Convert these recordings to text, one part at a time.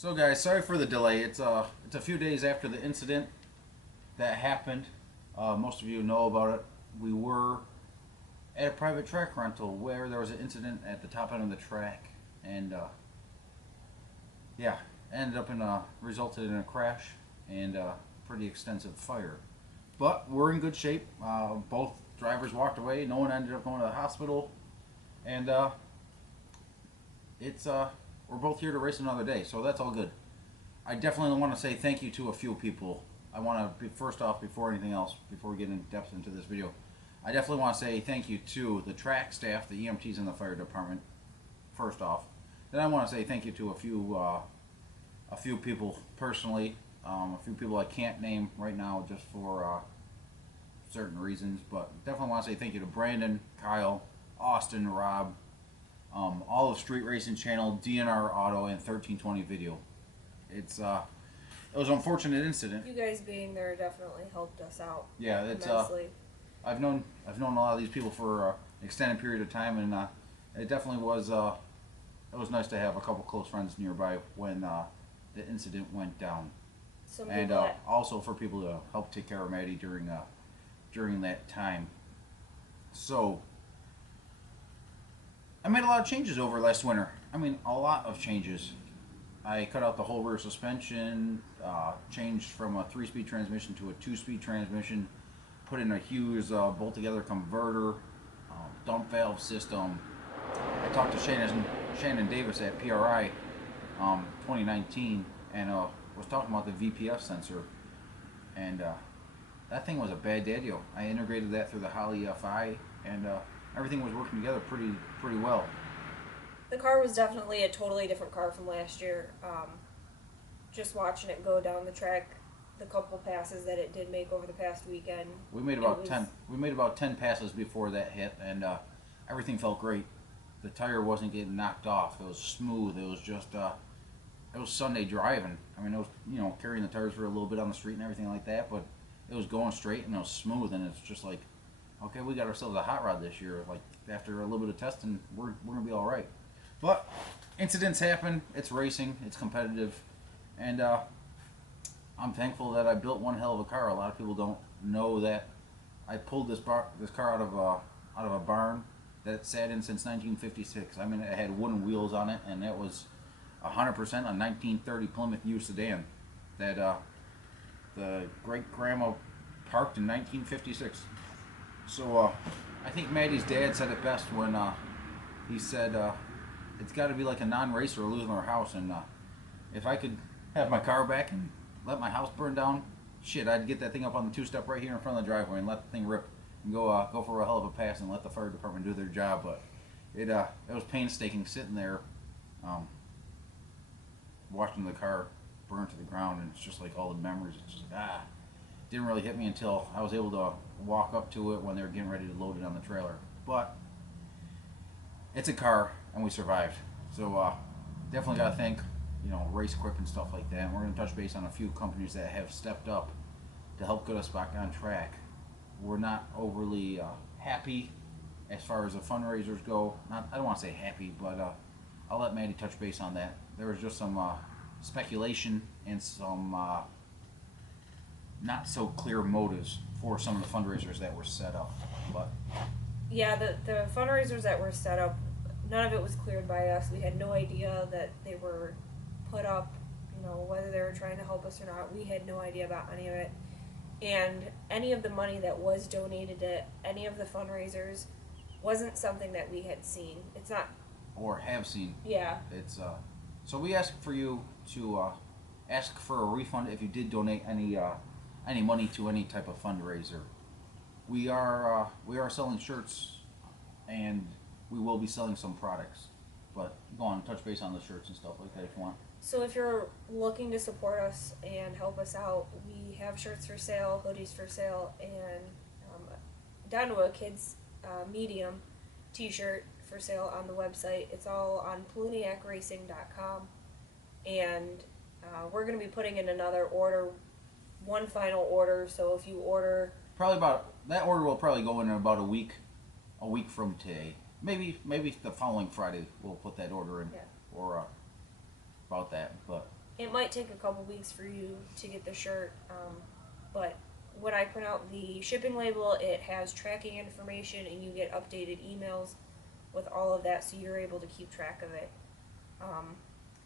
So guys, sorry for the delay. It's a few days after the incident that happened. Most of you know about it. We were at a private track rental where there was an incident at the top end of the track, and yeah, ended up in a resulted in a crash and a pretty extensive fire. But we're in good shape. Both drivers walked away. No one ended up going to the hospital, and it's we're both here to race another day, so that's all good. I definitely want to say thank you to a few people. I want to be first off, before anything else, before we get in depth into this video, I definitely want to say thank you to the track staff, the EMTs in the fire department. First off, then I want to say thank you to a few people personally, a few people I can't name right now just for certain reasons, but definitely want to say thank you to Brandon, Kyle, Austin, Rob, all of Street Racing Channel, DNR Auto, and 1320 Video. It was an unfortunate incident. You guys being there definitely helped us out. Yeah, it's immensely. I've known a lot of these people for an extended period of time, and it definitely was it was nice to have a couple close friends nearby when the incident went down, and also for people to help take care of Maddie during that time. So I made a lot of changes over last winter. I mean, a lot of changes. I cut out the whole rear suspension, changed from a 3-speed transmission to a 2-speed transmission, put in a Hughes bolt-together converter, dump valve system. I talked to Shannon Davis at PRI 2019 and was talking about the VPF sensor, and that thing was a bad deal. I integrated that through the Holley FI, and everything was working together pretty well. The car was definitely a totally different car from last year. Just watching it go down the track, the couple passes that it did make over the past weekend. We made about 10. We made about 10 passes before that hit, and everything felt great. The tire wasn't getting knocked off. It was smooth. It was just it was Sunday driving. I mean, it was carrying the tires for a little bit on the street and everything like that, but it was going straight and it was smooth, and it's just like, okay, we got ourselves a hot rod this year. Like, after a little bit of testing, we're gonna be all right. But incidents happen. It's racing. It's competitive, and I'm thankful that I built one hell of a car. A lot of people don't know that I pulled this car out of a barn that sat in since 1956. I mean, it had wooden wheels on it, and it was 100% a 1930 Plymouth U sedan that the great grandma parked in 1956. So I think Maddie's dad said it best when he said, it's got to be like a non-racer losing her house, and if I could have my car back and let my house burn down, shit, I'd get that thing up on the two-step right here in front of the driveway and let the thing rip and go for a hell of a pass and let the fire department do their job. But it was painstaking sitting there watching the car burn to the ground, and it's just like all the memories. It's just didn't really hit me until I was able to walk up to it when they were getting ready to load it on the trailer. But it's a car, and we survived. So definitely got to thank Race Quick and stuff like that. And we're going to touch base on a few companies that have stepped up to help get us back on track. We're not overly happy as far as the fundraisers go. I don't want to say happy, but I'll let Maddie touch base on that. There was just some speculation and some not so clear motives for some of the fundraisers that were set up. But yeah, the fundraisers that were set up, none of it was cleared by us. We had no idea that they were put up, whether they were trying to help us or not. We had no idea about any of it. And any of the money that was donated to any of the fundraisers wasn't something that we had seen. It's not. Or have seen. Yeah. It's so we ask for you to ask for a refund if you did donate any money to any type of fundraiser. We are selling shirts, and we will be selling some products. But go on, touch base on the shirts and stuff like that if you want. So if you're looking to support us and help us out, we have shirts for sale, hoodies for sale, and down to a kid's medium t-shirt for sale on the website. It's all on PoliniakRacing.com, and we're going to be putting in another order, one final order. So if you order, that order will probably go in about a week from today. Maybe the following Friday we'll put that order in, yeah. or about that. But It might take a couple weeks for you to get the shirt, but when I print out the shipping label, it has tracking information and you get updated emails with all of that, so you're able to keep track of it.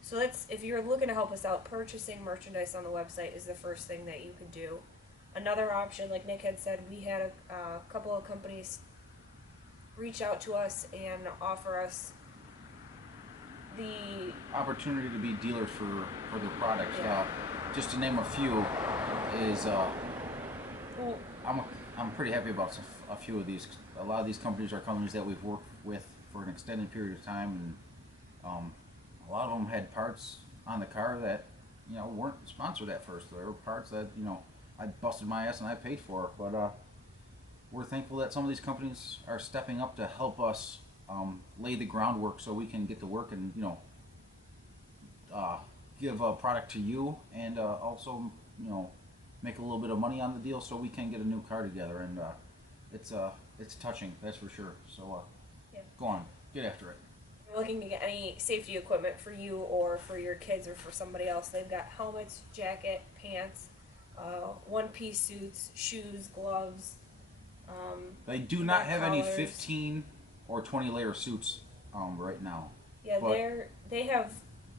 So that's, if you're looking to help us out, purchasing merchandise on the website is the first thing that you could do. Another option, like Nick had said, we had a couple of companies reach out to us and offer us the Opportunity to be dealers for their products. Yeah. Just to name a few, is well, I'm pretty happy about a few of these. A lot of these companies are companies that we've worked with for an extended period of time, and a lot of them had parts on the car that weren't sponsored at first. There were parts that I busted my ass and I paid for, but we're thankful that some of these companies are stepping up to help us lay the groundwork so we can get to work and give a product to you, and also make a little bit of money on the deal so we can get a new car together. And it's touching, that's for sure. So Yeah. go on, get after it. if you're looking to get any safety equipment for you or for your kids or for somebody else, they've got helmets, jacket, pants, one-piece suits, shoes, gloves. They do not have any collars. 15 or 20 layer suits right now. Yeah, But- they have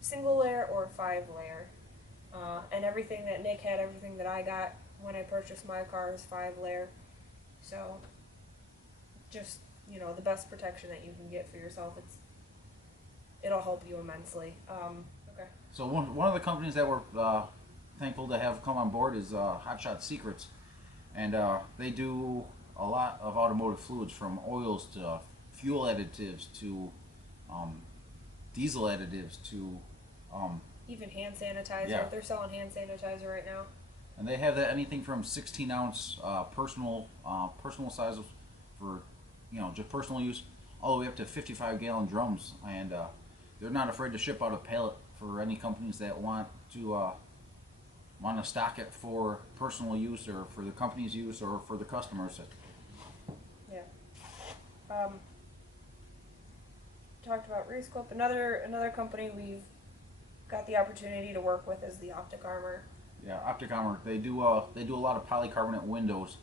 single layer or 5 layer, and everything that Nick had, everything that I got when I purchased my car is 5 layer. So, just the best protection that you can get for yourself. It'll help you immensely. Okay. So one of the companies that we're thankful to have come on board is Hot Shot Secrets, and they do a lot of automotive fluids, from oils to fuel additives to diesel additives to Even hand sanitizer. Yeah. They're selling hand sanitizer right now. and they have that anything from 16 ounce personal sizes for just personal use, all the way up to 55-gallon drums, and they're not afraid to ship out a pallet for any companies that want to stock it for personal use or for the company's use or for the customers. Yeah. Talked about Race Clip. Another company we've got the opportunity to work with is the Optic Armor. Yeah, Optic Armor. They do a lot of polycarbonate windows.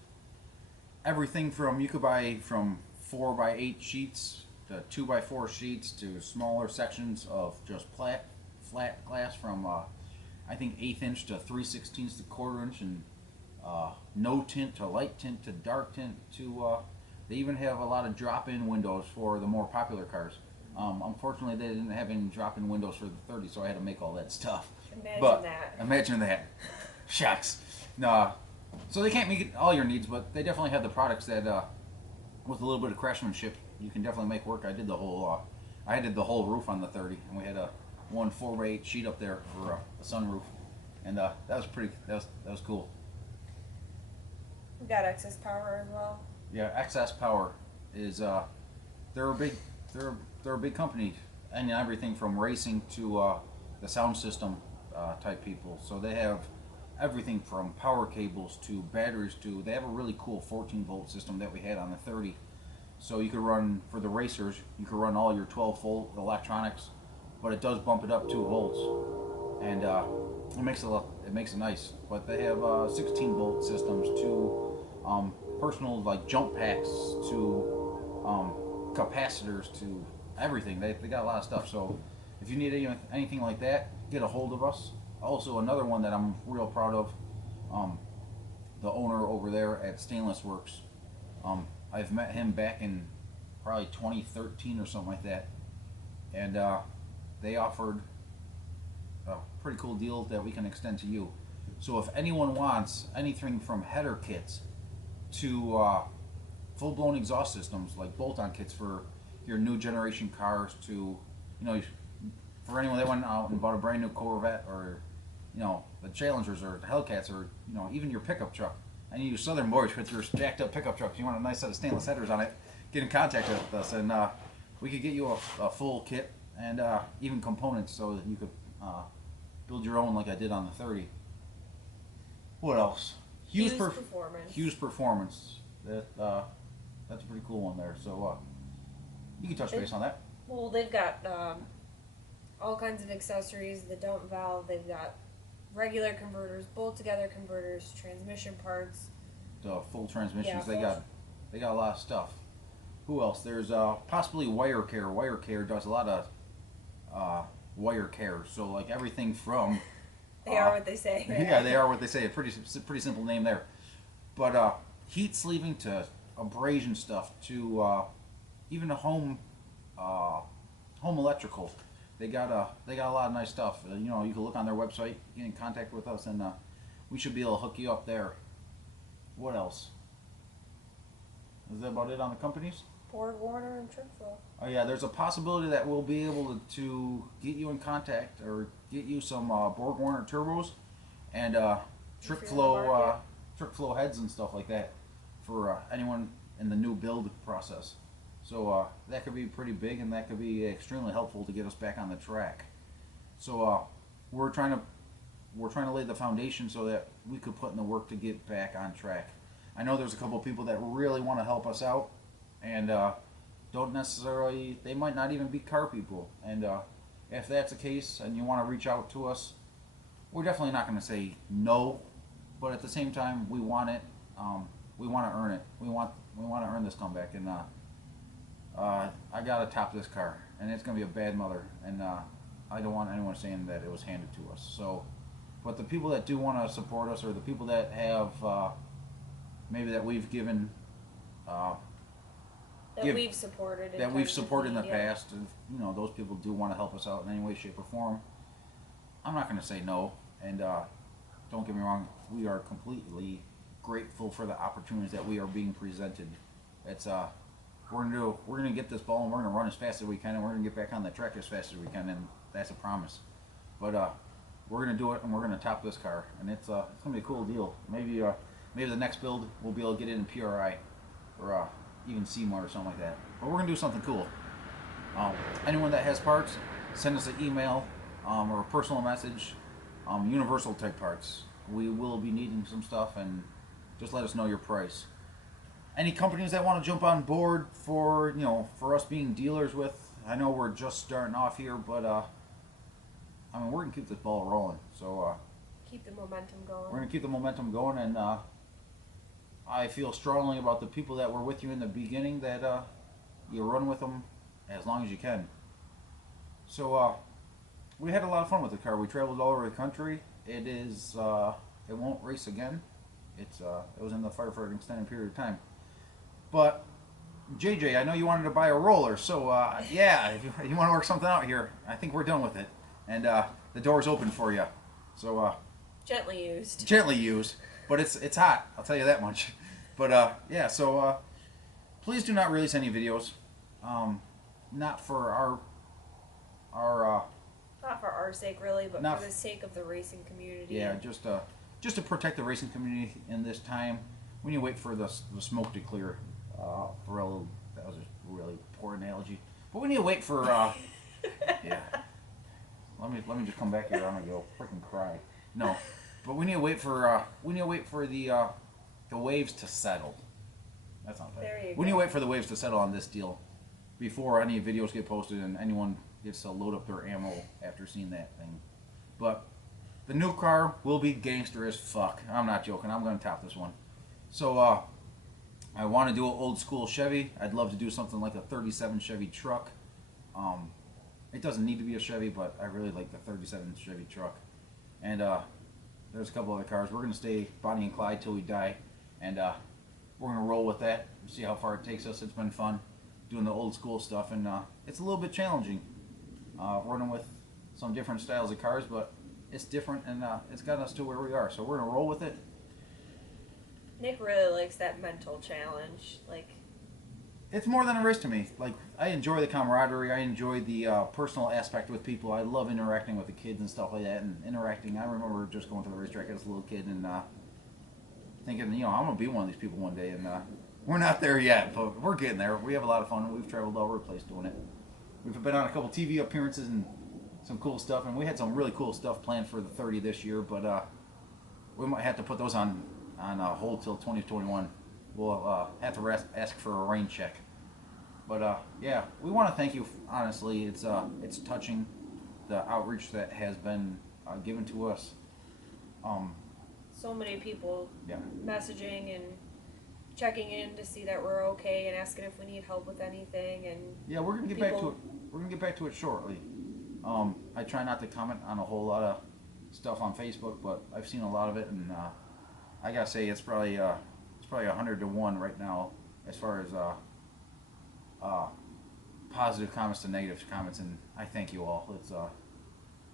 Everything from, you could buy from 4x8 sheets to 2x4 sheets to smaller sections of just flat glass from I think 1/8 inch to 3/16 to 1/4 inch, and no tint to light tint to dark tint to they even have a lot of drop-in windows for the more popular cars. Unfortunately, they didn't have any drop-in windows for the 30, so I had to make all that stuff. Imagine that. Imagine that. Shucks. No. So they can't meet all your needs, but they definitely have the products that, with a little bit of craftsmanship, you can definitely make work. I did the whole roof on the 30, and we had a 4x8 sheet up there for a sunroof, and that was cool. We got Excess Power as well. Yeah, Excess Power is they're a big company, and everything from racing to the sound system type people. So they have everything from power cables to batteries to, they have a really cool 14-volt system that we had on the 30. So you could run, for the racers, you could run all your 12-volt electronics, but it does bump it up 2 volts, and it makes it nice. But they have 16-volt systems to personal, like, jump packs to capacitors to everything. They got a lot of stuff. So if you need anything like that, get a hold of us. Also, another one that I'm real proud of, the owner over there at Stainless Works. I've met him back in probably 2013 or something like that, and they offered a pretty cool deal that we can extend to you. So if anyone wants anything from header kits to full-blown exhaust systems, like bolt-on kits for your new generation cars, to for anyone that went out and bought a brand new Corvette, or the Challengers or the Hellcats, or even your pickup truck. I need you Southern boys with your jacked up pickup truck. If you want a nice set of stainless headers on it, get in contact with us, and we could get you a full kit and even components so that you could build your own, like I did on the 30. What else? Hughes Performance. Hughes Performance. That's a pretty cool one there. So you can touch base on that. Well, they've got all kinds of accessories, the dump valve. They've got regular converters, bolt together converters, transmission parts. The full transmissions. Yeah, They got a lot of stuff. Who else? There's possibly Wire Care. Wire Care does a lot of wire care. So like everything from They are what they say. yeah, they are what they say. A pretty simple name there. But heat sleeving to abrasion stuff to even the home electrical. They got a lot of nice stuff. You know, you can look on their website, get in contact with us, and we should be able to hook you up there. What else? Is that about it on the companies? Ford, Warner, and Trickflow. Oh yeah, there's a possibility that we'll be able to get you in contact or get you some Borg Warner turbos and trick flow heads and stuff like that for anyone in the new build process. So that could be pretty big, and that could be extremely helpful to get us back on the track. So we're trying to lay the foundation so that we could put in the work to get back on track. I know there's a couple of people that really want to help us out, and don't necessarily, they might not even be car people. And if that's the case and you want to reach out to us, we're definitely not going to say no, but at the same time, we want it. We want to earn it. We want to earn this comeback. And I got to top this car, and it's going to be a bad mother. And I don't want anyone saying that it was handed to us. So, but the people that do want to support us, or the people that have maybe that we've given We've supported in the past, you know, those people do want to help us out in any way, shape, or form. I'm not going to say no, and don't get me wrong, we are completely grateful for the opportunities that we are being presented. It's we're gonna get this ball, and we're gonna run as fast as we can, and we're gonna get back on the track as fast as we can, and that's a promise. But we're gonna do it, and we're gonna top this car, and it's gonna be a cool deal. Maybe the next build we'll be able to get it in PRI or even CMAR or something like that. But we're gonna do something cool. Anyone that has parts, send us an email or a personal message. Universal type parts. We will be needing some stuff, and just let us know your price. Any companies that want to jump on board for us being dealers with, I know we're just starting off here, but I mean, we're gonna keep this ball rolling. So keep the momentum going. we're gonna keep the momentum going, and I feel strongly about the people that were with you in the beginning that you run with them as long as you can. So we had a lot of fun with the car. We traveled all over the country. It won't race again. It was in the fire for an extended period of time. But JJ, I know you wanted to buy a roller, so yeah, if you want to work something out here, I think we're done with it, and the door's open for you. So gently used. Gently used, but it's hot. I'll tell you that much. But yeah, so please do not release any videos. Not for our not for our sake, really, but not for the sake of the racing community. Yeah, just to protect the racing community in this time. We need to wait for the smoke to clear. That was a really poor analogy. But we need to wait for yeah. Let me just come back here. I'm gonna go freaking cry. No, but we need to wait for the waves to settle. That's not bad. There you We need go. to wait for the waves to settle on this deal before any videos get posted and anyone gets to load up their ammo after seeing that thing. But the new car will be gangster as fuck. I'm not joking. I'm gonna top this one. So I want to do an old school Chevy. I'd love to do something like a 37 Chevy truck. It doesn't need to be a Chevy, but I really like the 37 Chevy truck. And there's a couple other cars. We're going to stay Bonnie and Clyde till we die. And we're going to roll with that. See how far it takes us. It's been fun doing the old school stuff. And it's a little bit challenging running with some different styles of cars, but it's different, and it's got us to where we are. So we're going to roll with it. Nick really likes that mental challenge. Like, it's more than a race to me. Like, I enjoy the camaraderie. I enjoy the personal aspect with people. I love interacting with the kids and stuff like that. And interacting, I remember just going to the racetrack as a little kid and thinking, I'm going to be one of these people one day. And we're not there yet, but we're getting there. We have a lot of fun. We've traveled all over the place doing it. We've been on a couple TV appearances and some cool stuff. And we had some really cool stuff planned for the 30 this year, but we might have to put those on hold till 2021. We'll have to ask for a rain check. But yeah, we want to thank you. Honestly, it's touching the outreach that has been given to us. So many people Yeah. messaging and checking in to see that we're okay and asking if we need help with anything. And Yeah, we're gonna get back to people- it. We're gonna get back to it shortly. I try not to comment on a whole lot of stuff on Facebook, but I've seen a lot of it, and I gotta say it's probably 100 to 1 right now as far as positive comments to negative comments, and I thank you all. It's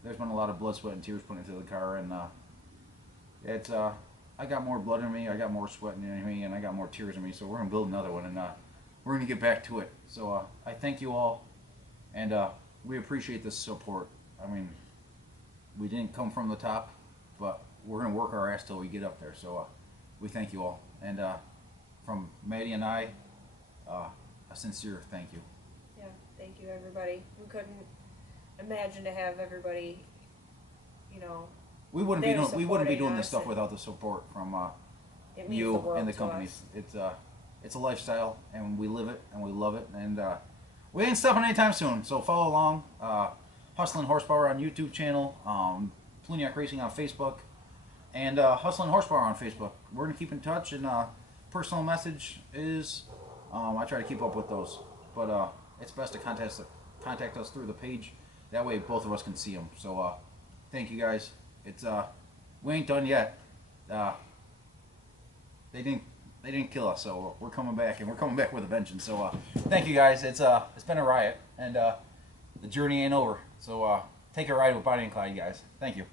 there's been a lot of blood, sweat, and tears put into the car, and it's I got more blood in me, I got more sweat in me, and I got more tears in me. So we're gonna build another one, and we're gonna get back to it. So I thank you all, and we appreciate this support. I mean, we didn't come from the top, but we're gonna work our ass till we get up there. So we thank you all, and from Maddie and I, a sincere thank you. yeah, thank you everybody. We couldn't imagine to have everybody, you know, We wouldn't They're be supporting doing this us, stuff and without the support from it means you the world and the to companies. us. It's a lifestyle, and we live it, and we love it, and we ain't stopping anytime soon. So follow along. Hustlin' Horsepower on YouTube channel, Pluniac Racing on Facebook, and Hustlin' Horsepower on Facebook. We're gonna keep in touch, and personal message is I try to keep up with those, but it's best to contact us through the page. That way, both of us can see them. So thank you guys. It's we ain't done yet. They didn't kill us, so we're coming back, and we're coming back with a vengeance. So thank you guys. It's been a riot, and the journey ain't over. So take a ride with Bonnie and Clyde, guys. Thank you.